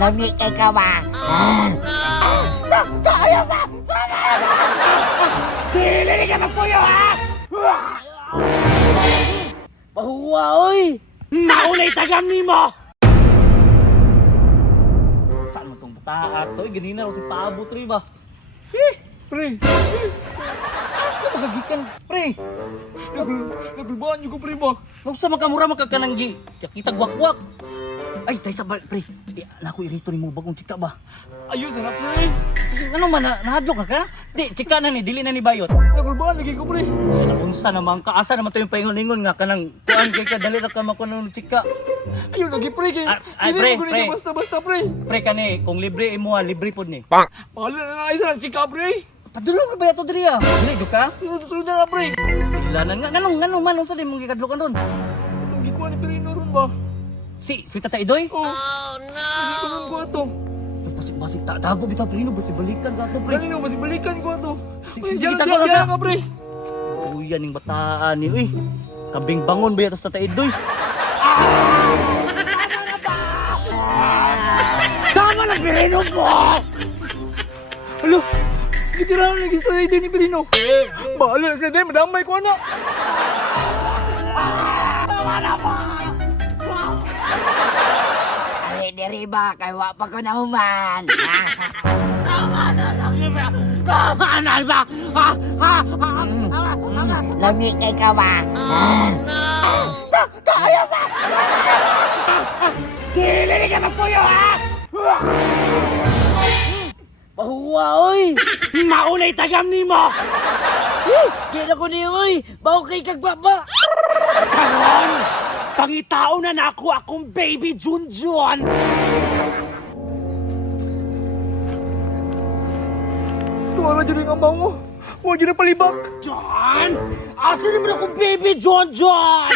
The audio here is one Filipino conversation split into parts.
Lami kay ka ba? Kaya ba? Dili ka magpuyo, ha? Pahuwa, oy! Maulay tagam ni mo! Saan mo itong bata ato? Ganina ako si paabot rin ba? Pre! Asa magagikan, pre? Nagulbaan niyo ko, pre ba? Nung sa makamura magkakananggi, kita gwak-gwak. Ay, tayo sa pre. Di, naku, irito ni mo bagong chika ba? Ayun, sana, pre. Ano man, nahadlok na ka? Di, chika na ni, dili na ni bayot. Nagulbaan lagi ko, pre. Ay, nakunsa naman ka. Asa naman ito yung paingon-ingon nga kanang kuan kay ka, dali na ka makunan ng chika. Ayun, lagi, pre. Ay, Hindi pre, mo pre. basta-basta, pre. Pre ka ni, kung libre imo libre pod ni. Pahala na nga isa ng chika, pre. Padulong ka ba ito diri ah? Dili, do ka? Sunod na, pre. Stilanan nga, ganong man, sa di mong gikadlokan ron. Ang gikuha ni Perino ron ba? Si Tata Idoy? Oh no! Hindi ko ito. Basik-basik, tago bitaw Perino, basi balikan ka to pre. Kanino, mas balikan ko ito. Sige, Diyan tago lang diyan sa- ka, pre. Uy, yan yung bataan ni, uy. Kabing bangon ba yatas Tata Idoy? Tama na, Pirino po! Alo, gitirahan lagi sa idea ni Perino. Bahala na sila din, madamay ko na. Ali, diri ba? Kay wa pa ko na human. Tama na, lagi ba? Tama na ba? Lami kay ka ba? Kaya ba? Dili ka magpuyo, ha? Pahuwa, oy! Maulay tagam ni mo! Di na ko ni, oy! Bawa kay kagbaba! Karon! Pangitao na nako akong baby Junjun! Tuwa na dyan ang amaw mo. Huwag dyan ang palibak. John! Asa naman akong baby Junjun?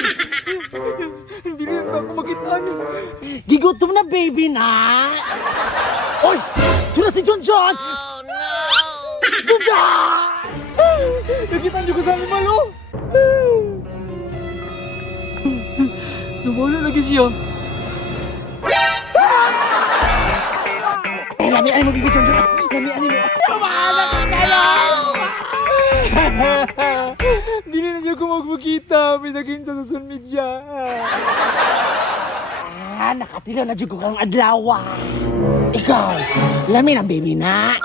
Hindi rin ako makitaan. Gigutom na baby na! Oy! Diyan na si Junjun! Oh no! Junjun! Nakita niyo ko sa animal, oh. Nawala lagi siya. Lamian mo baby Junjun! Lamian mo! Tumahala ka kayo! Hindi na niyo ko magpakita. May naging sa social media. Nakatila na dyan ko kang adlaw. Ikaw, lamin ang baby na.